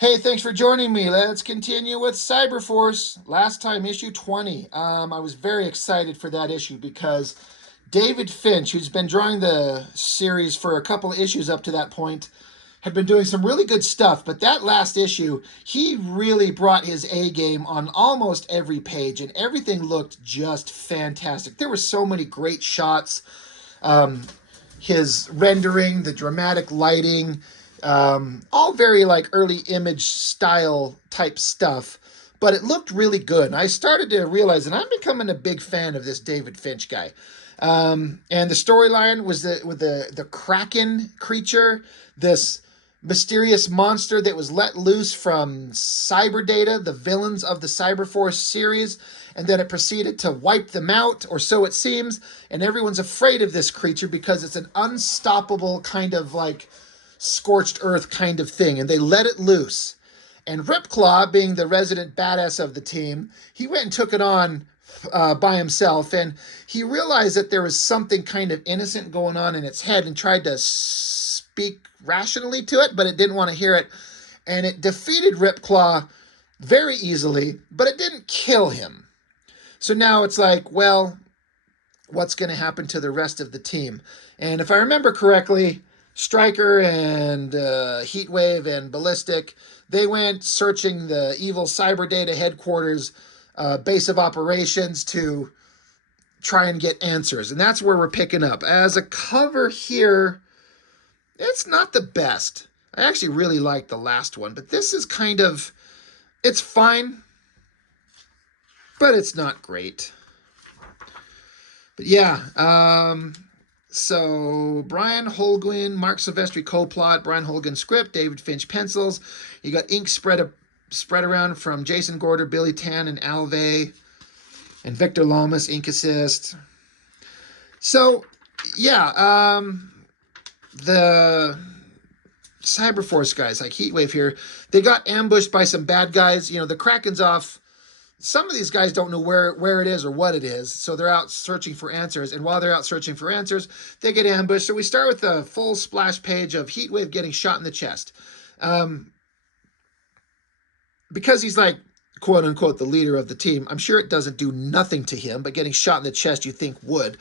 Hey, thanks for joining me. Let's continue with Cyberforce. Last time, issue 20. I was very excited for that issue because David Finch, who's been drawing the series for a couple of issues up to that point, had been doing some really good stuff. But that last issue, he really brought his A game on almost every page, and everything looked just fantastic. There were so many great shots. Um, his rendering, the dramatic lighting, all very like early image style type stuff. But it looked really good. And I started to realize that I'm becoming a big fan of this David Finch guy. And the storyline was with the Kraken creature, this mysterious monster that was let loose from Cyber Data, the villains of the Cyberforce series, and then it proceeded to wipe them out, or so it seems. And everyone's afraid of this creature because it's an unstoppable kind of like scorched earth kind of thing, and they let it loose. And Ripclaw, being the resident badass of the team, he went and took it on by himself, and he realized that there was something kind of innocent going on in its head and tried to speak rationally to it, but it didn't want to hear it. And it defeated Ripclaw very easily, but it didn't kill him. So now it's like, well, what's going to happen to the rest of the team? And if I remember correctly, Stryker and Heatwave and Ballistic, they went searching the evil Cyber Data headquarters base of operations to try and get answers. And that's where we're picking up. As a cover here, it's not the best. I actually really liked the last one, but this is kind of, it's fine, but it's not great. But yeah, so Brian Holguin, Mark Silvestri co-plot, Brian Holguin script, David Finch pencils. You got ink spread around from Jason Gorder, Billy Tan, and Alve, and Victor Lamas, ink assist. So yeah, the Cyberforce guys like Heatwave here, they got ambushed by some bad guys. You know, the Kraken's off. Some of these guys don't know where it is or what it is, so they're out searching for answers. And while they're out searching for answers, they get ambushed. So we start with a full splash page of Heatwave getting shot in the chest. Because he's like, quote unquote, the leader of the team, I'm sure it doesn't do nothing to him, but getting shot in the chest you think would.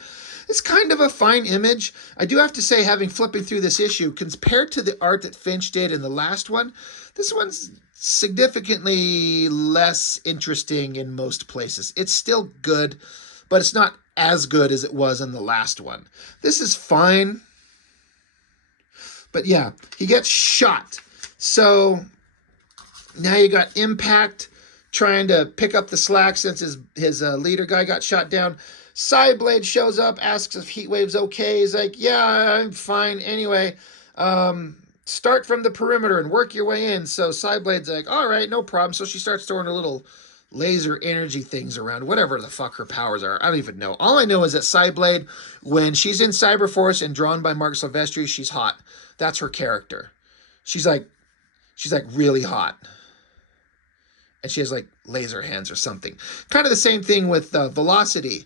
It's kind of a fine image. I do have to say, having flipping through this issue, compared to the art that Finch did in the last one, this one's significantly less interesting in most places. It's still good, but it's not as good as it was in the last one. This is fine. But yeah, he gets shot. So now you got Impact trying to pick up the slack since his leader guy got shot down. Cyblade shows up, asks if Heatwave's okay. He's like, yeah, I'm fine. Anyway, start from the perimeter and work your way in. So Cyblade's like, all right, no problem. So she starts throwing her little laser energy things around, whatever the fuck her powers are. I don't even know. All I know is that Cyblade, when she's in Cyberforce and drawn by Mark Silvestri, she's hot. That's her character. She's like really hot. And she has like laser hands or something. Kind of the same thing with Velocity.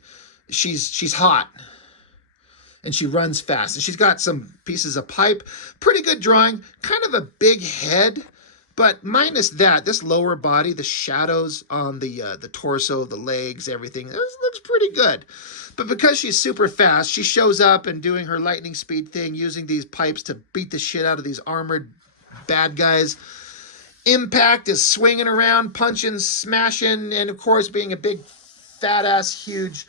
She's hot. And she runs fast. And she's got some pieces of pipe. Pretty good drawing. Kind of a big head. But minus that, this lower body, the shadows on the torso, the legs, everything, this looks pretty good. But because she's super fast, she shows up and doing her lightning speed thing, using these pipes to beat the shit out of these armored bad guys. Impact is swinging around, punching, smashing, and of course being a big, fat-ass, huge,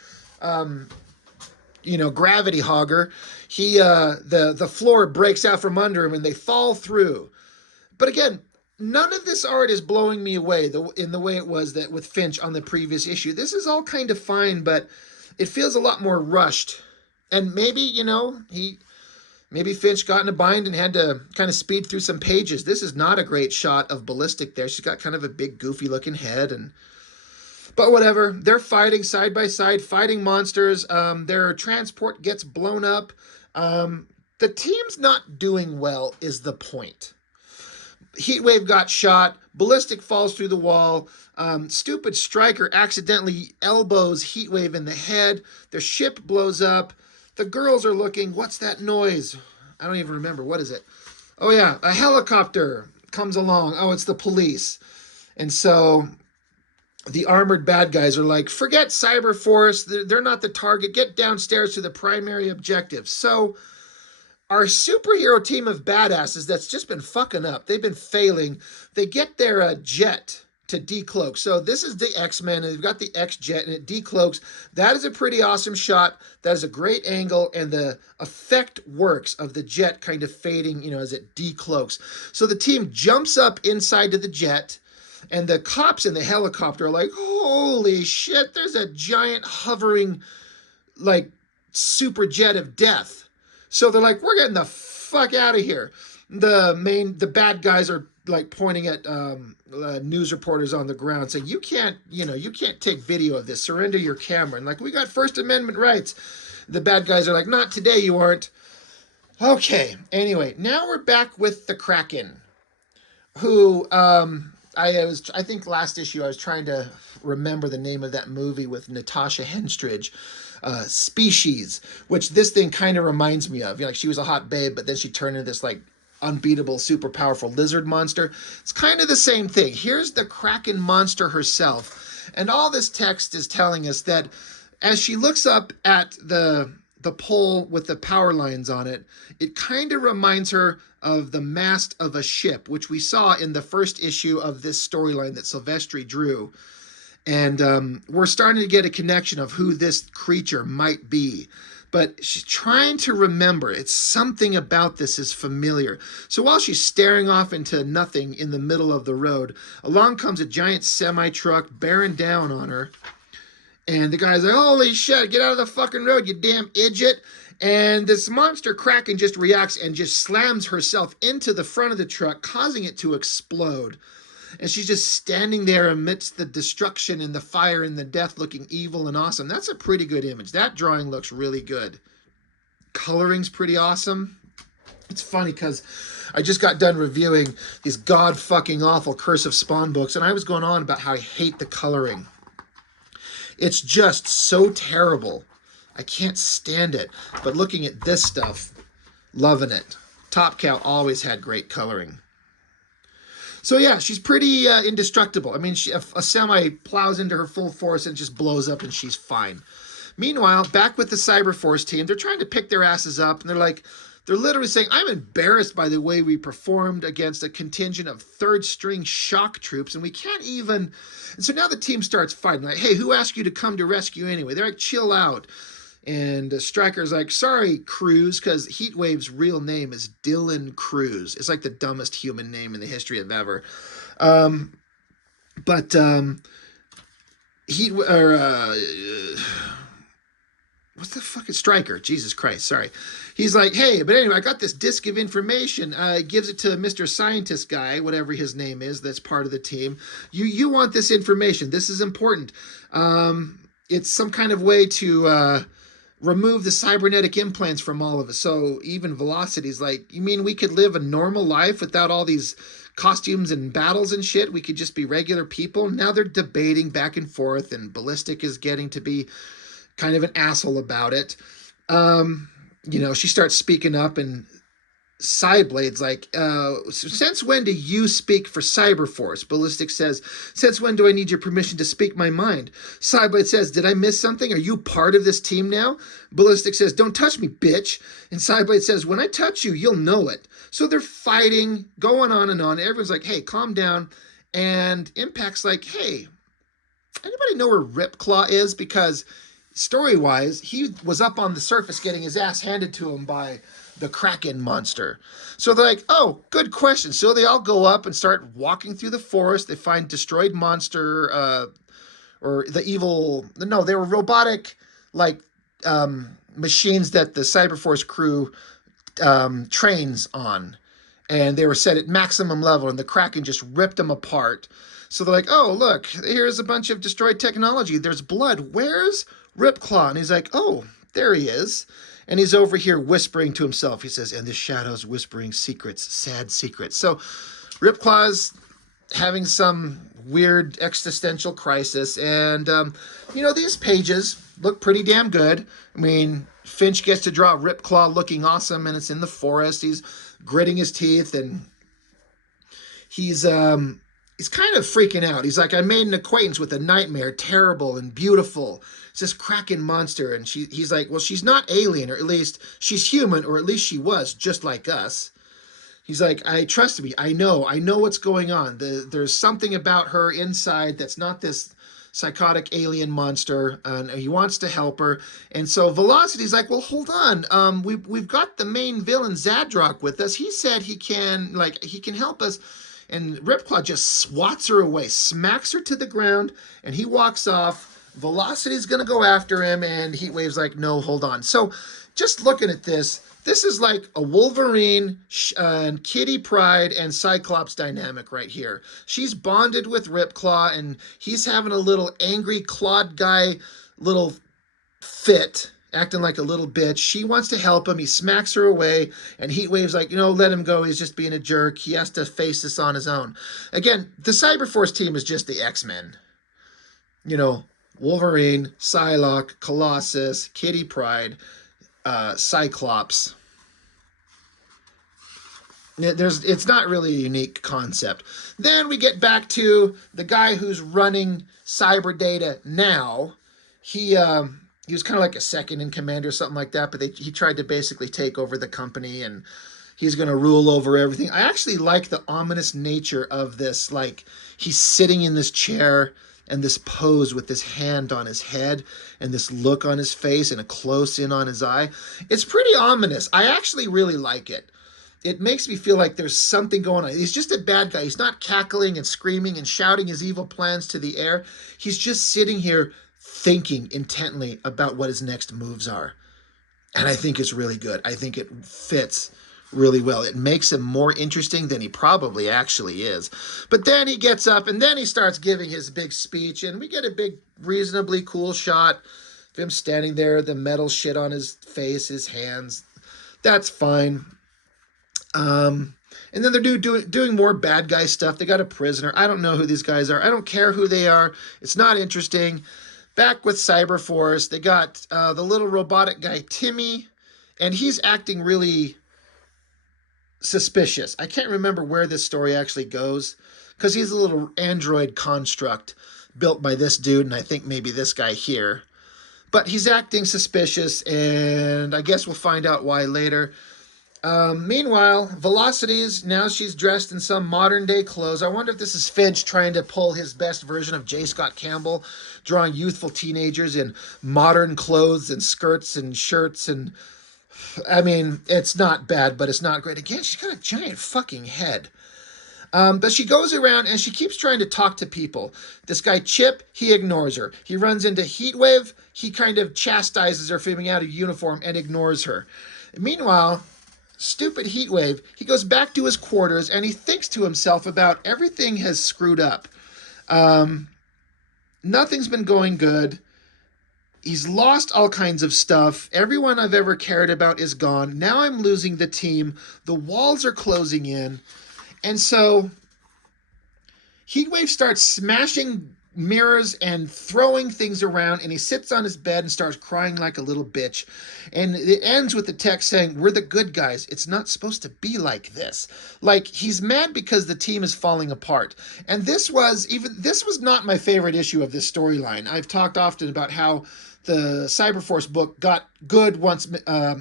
gravity hogger, he the floor breaks out from under him and they fall through. But again, none of this art is blowing me away in the way it was that with Finch on the previous issue. This is all kind of fine, but it feels a lot more rushed. And maybe, maybe Finch got in a bind and had to kind of speed through some pages. This is not a great shot of Ballistic there. She's got kind of a big, goofy-looking head. But whatever. They're fighting side by side, fighting monsters. Their transport gets blown up. The team's not doing well is the point. Heatwave got shot. Ballistic falls through the wall. Stupid Stryker accidentally elbows Heatwave in the head. Their ship blows up. The girls are looking, what's that noise? I don't even remember. What is it? Oh, yeah, a helicopter comes along. Oh, it's the police. And so the armored bad guys are like, forget Cyberforce. They're not the target. Get downstairs to the primary objective. So our superhero team of badasses that's just been fucking up, they've been failing, they get their jet to decloak. So this is the X-Men, and they've got the X-Jet, and it decloaks. That is a pretty awesome shot. That is a great angle, and the effect works of the jet kind of fading, you know, as it decloaks. So the team jumps up inside to the jet, and the cops in the helicopter are like, holy shit, there's a giant hovering, like, super jet of death. So they're like, we're getting the fuck out of here. The bad guys are like pointing at news reporters on the ground saying, you can't take video of this. Surrender your camera. And like, we got First Amendment rights. The bad guys are like, not today, you aren't. Okay. Anyway, now we're back with the Kraken, who I think last issue I was trying to remember the name of that movie with Natasha Henstridge. Species, which this thing kind of reminds me of. You know, like she was a hot babe, but then she turned into this like unbeatable, super powerful lizard monster. It's kind of the same thing. Here's the Kraken monster herself, and all this text is telling us that as she looks up at the pole with the power lines on it, it kind of reminds her of the mast of a ship, which we saw in the first issue of this storyline that Silvestri drew. And we're starting to get a connection of who this creature might be. But she's trying to remember. It's something about this is familiar. So while she's staring off into nothing in the middle of the road, along comes a giant semi-truck bearing down on her. And the guy's like, holy shit, get out of the fucking road, you damn idiot. And this monster Kraken just reacts and just slams herself into the front of the truck, causing it to explode. And she's just standing there amidst the destruction and the fire and the death, looking evil and awesome. That's a pretty good image. That drawing looks really good. Coloring's pretty awesome. It's funny because I just got done reviewing these god-fucking-awful Curse of Spawn books, and I was going on about how I hate the coloring. It's just so terrible. I can't stand it. But looking at this stuff, loving it. Top Cow always had great coloring. So yeah, she's pretty indestructible. I mean, a semi plows into her full force and just blows up and she's fine. Meanwhile, back with the Cyberforce team, they're trying to pick their asses up, and they're literally saying, I'm embarrassed by the way we performed against a contingent of third-string shock troops, and we can't even... And so now the team starts fighting, like, hey, who asked you to come to rescue anyway? They're like, chill out. And Stryker's like, sorry, Cruz, because Heatwave's real name is Dylan Cruz. It's like the dumbest human name in the history of ever. What's the fucking Stryker? Jesus Christ, sorry. He's like, hey, but anyway, I got this disc of information. Gives it to Mr. Scientist guy, whatever his name is, that's part of the team. You want this information. This is important. It's some kind of way to... remove the cybernetic implants from all of us. So even Velocity's like, you mean we could live a normal life without all these costumes and battles and shit? We could just be regular people? Now they're debating back and forth, and Ballistic is getting to be kind of an asshole about it. She starts speaking up, and Cyblade's like, since when do you speak for Cyberforce? Ballistic says, since when do I need your permission to speak my mind? Cyblade says, did I miss something? Are you part of this team now? Ballistic says, don't touch me, bitch. And Cyblade says, when I touch you, you'll know it. So they're fighting, going on and on. Everyone's like, hey, calm down. And Impact's like, hey, anybody know where Ripclaw is? Because story-wise, he was up on the surface getting his ass handed to him by the Kraken monster. So they're like, oh, good question. So they all go up and start walking through the forest. They find destroyed monster, or the evil... No, they were robotic, machines that the Cyberforce crew trains on. And they were set at maximum level, and the Kraken just ripped them apart. So they're like, oh, look, here's a bunch of destroyed technology. There's blood. Where's Ripclaw? And he's like, oh, there he is. And he's over here whispering to himself. He says, and the shadows whispering secrets, sad secrets. So Ripclaw's having some weird existential crisis. And, these pages look pretty damn good. I mean, Finch gets to draw Ripclaw looking awesome, and it's in the forest. He's gritting his teeth, and he's he's kind of freaking out. He's like, I made an acquaintance with a nightmare, terrible and beautiful. It's this Kraken monster, and he's like, well, she's not alien, or at least she's human, or at least she was just like us. He's like, I trust me. I know what's going on. There's something about her inside that's not this psychotic alien monster, and he wants to help her. And so Velocity's like, well, hold on. We've got the main villain Zadrock with us. He said he can help us. And Ripclaw just swats her away, smacks her to the ground, and he walks off. Velocity's gonna go after him, and Heatwave's like, no, hold on. So, just looking at this, this is like a Wolverine, Kitty Pryde, and Cyclops dynamic right here. She's bonded with Ripclaw, and he's having a little angry Clawed guy little fit, acting like a little bitch. She wants to help him. He smacks her away, and Heatwave's like, let him go. He's just being a jerk. He has to face this on his own. Again, the Cyberforce team is just the X-Men. Wolverine, Psylocke, Colossus, Kitty Pryde, Cyclops. It's not really a unique concept. Then we get back to the guy who's running cyber data now. He was kind of like a second in command or something like that, but he tried to basically take over the company, and he's going to rule over everything. I actually like the ominous nature of this. Like, he's sitting in this chair and this pose with this hand on his head and this look on his face and a close in on his eye. It's pretty ominous. I actually really like it. It makes me feel like there's something going on. He's just a bad guy. He's not cackling and screaming and shouting his evil plans to the air. He's just sitting here thinking intently about what his next moves are. And I think it's really good. I think it fits really well. It makes him more interesting than he probably actually is. But then he gets up and then he starts giving his big speech, and we get a big, reasonably cool shot of him standing there, the metal shit on his face, his hands. That's fine. And then they're doing more bad guy stuff. They got a prisoner. I don't know who these guys are. I don't care who they are. It's not interesting. Back with Cyberforce, they got the little robotic guy, Timmy, and he's acting really suspicious. I can't remember where this story actually goes, because he's a little android construct built by this dude, and I think maybe this guy here. But he's acting suspicious, and I guess we'll find out why later. Meanwhile, Velocity's, now she's dressed in some modern day clothes. I wonder if this is Finch trying to pull his best version of J. Scott Campbell, drawing youthful teenagers in modern clothes and skirts and shirts. And I mean, it's not bad, but it's not great. Again, she's got a giant fucking head. But she goes around and she keeps trying to talk to people. This guy, Chip, he ignores her. He runs into Heatwave. He kind of chastises her for being out of uniform and ignores her. Meanwhile, stupid Heatwave, he goes back to his quarters and he thinks to himself about everything has screwed up. Nothing's been going good. He's lost all kinds of stuff. Everyone I've ever cared about is gone. Now I'm losing the team. The walls are closing in. And so Heatwave starts smashing mirrors and throwing things around, and he sits on his bed and starts crying like a little bitch. And it ends with the text saying, we're the good guys. It's not supposed to be like this. Like, he's mad because the team is falling apart. And this was not my favorite issue of this storyline. I've talked often about how the Cyberforce book got good once, I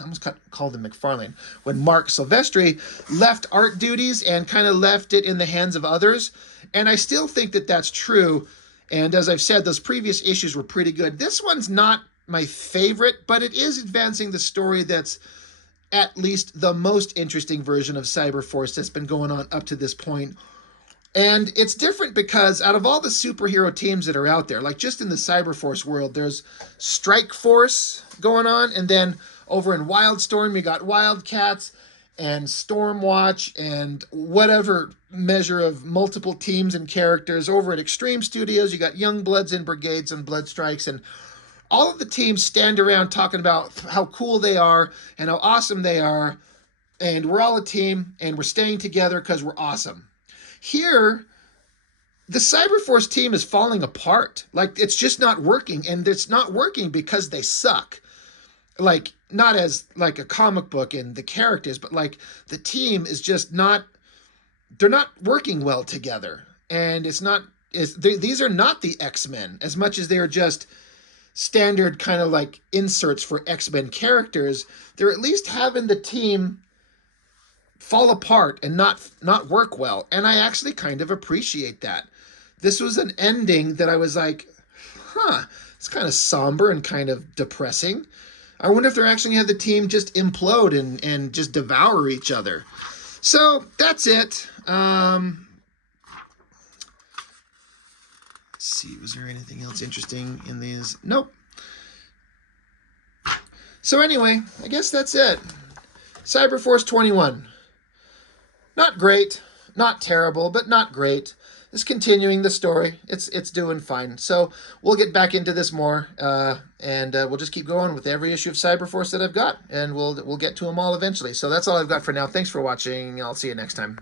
almost called him McFarlane, when Mark Silvestri left art duties and kind of left it in the hands of others. And I still think that that's true. And as I've said, those previous issues were pretty good. This one's not my favorite, but it is advancing the story that's at least the most interesting version of Cyberforce that's been going on up to this point. And it's different because out of all the superhero teams that are out there, like just in the Cyberforce world, there's Strike Force going on. And then over in Wildstorm, you got Wildcats and Stormwatch and whatever measure of multiple teams and characters. Over at Extreme Studios, you got Youngbloods and Brigades and Blood Strikes. And all of the teams stand around talking about how cool they are and how awesome they are. And we're all a team and we're staying together because we're awesome. Here, the Cyberforce team is falling apart. Like, it's just not working, and it's not working because they suck. Like, not as like a comic book and the characters, but like the team is just not they're not working well together, and it's not these are not the X-Men as much as they are just standard kind of like inserts for X-Men characters. They're at least having the team fall apart and not work well, and I actually kind of appreciate that. This was an ending that I was like, huh, it's kind of somber and kind of depressing. I wonder if they're actually going to have the team just implode and just devour each other. So that's it. Let's see, was there anything else interesting in these? Nope. So anyway, I guess that's it. Cyberforce 21. Not great, not terrible, but not great. It's continuing the story. It's doing fine. So we'll get back into this more, and we'll just keep going with every issue of Cyberforce that I've got, and we'll get to them all eventually. So that's all I've got for now. Thanks for watching. I'll see you next time.